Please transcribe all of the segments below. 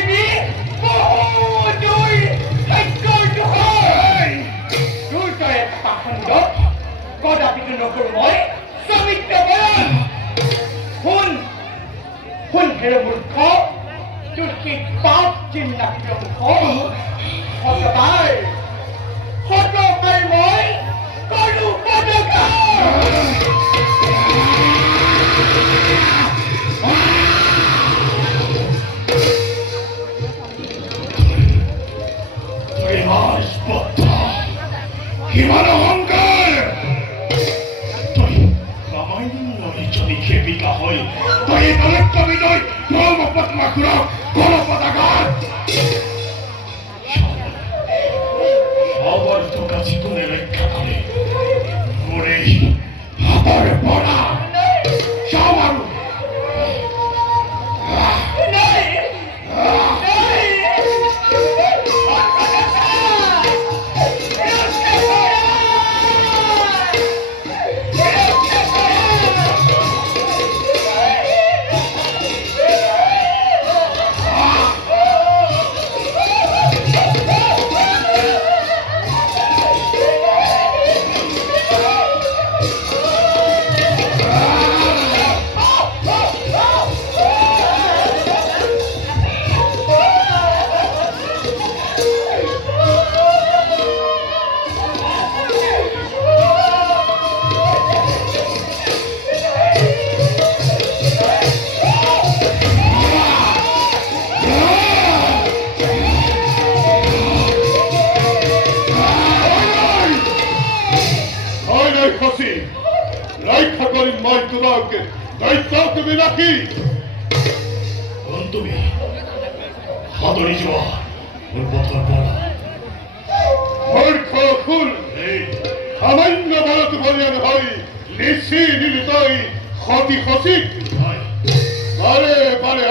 দেৱী বহুদূৰ ভাগ্যৰ হয় তোৰ দৰে পাখণ্ড কদাপিতো নকৰোঁ মই স্বামিত্ব বয়ন শুন শুন হেৰে মূৰ্খ তোৰ সেই পাপ চিন্তাকৃত মুখ শতবাৰ মই কৰোঁ কিমান অহংকাৰ তই সামান্য ইজনী খেপিকা হৈ তই দলে কবিলৈ ব্ৰহ্মপত্মাসুৰক গণপতাঘাত সবৰ টকা যিকোনে ৰক্ষা কৰে মোৰে হাতৰ পৰা চাও আৰু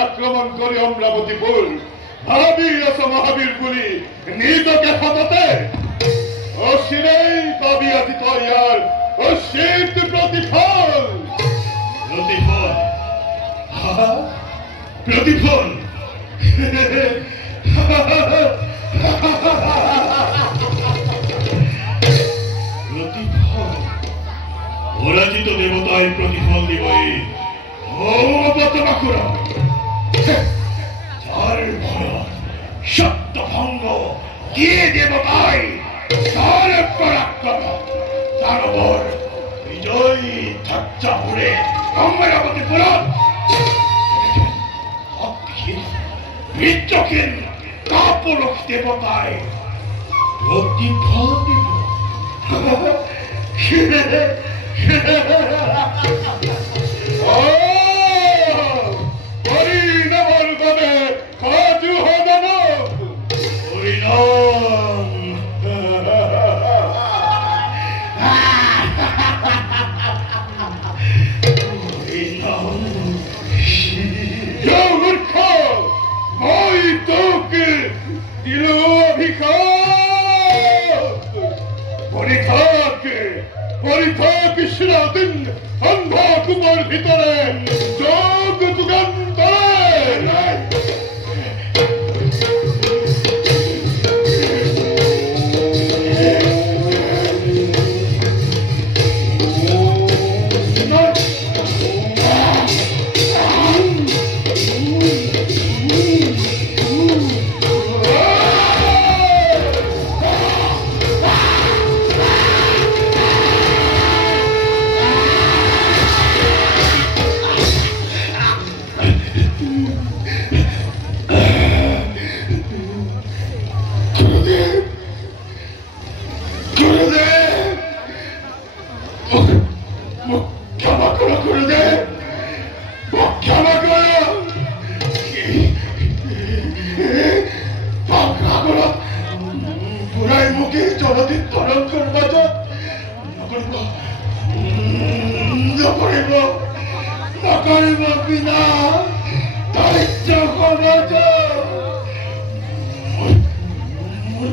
আক্রমণ করে অমরাবতীপুর মহাবীর আছে মহাবীর বলি নিজকে সততে অশিরেই পাবি আছি তই আর অশিত প্রতিফল প্রতিফল প্রতিফল প্রতিফল পরাজিত দেবতায় প্রতিফল দিবই যার ভয় সত্য ভঙ্গ দিয়ে দেবতায় তার পরাক্রম দানবর বিজয়ী ধাচ্চা উড়ে অমরাবতীপুর বিদ্যহীন কাপুরুষ দেবতায় প্রতিফল দিব হরিনামর গনে কাজু হদানো হরিনাম হরিনাম মূর্খ মই তোকে দিল অভিশাপ পরিথাক পরিথাক চিরদিন অন্ধকূপের ভিতরে যোগ যুগান্তরে বিনা দায়িত্ব সমাজ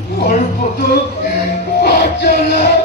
মোর পদ বাঁচালা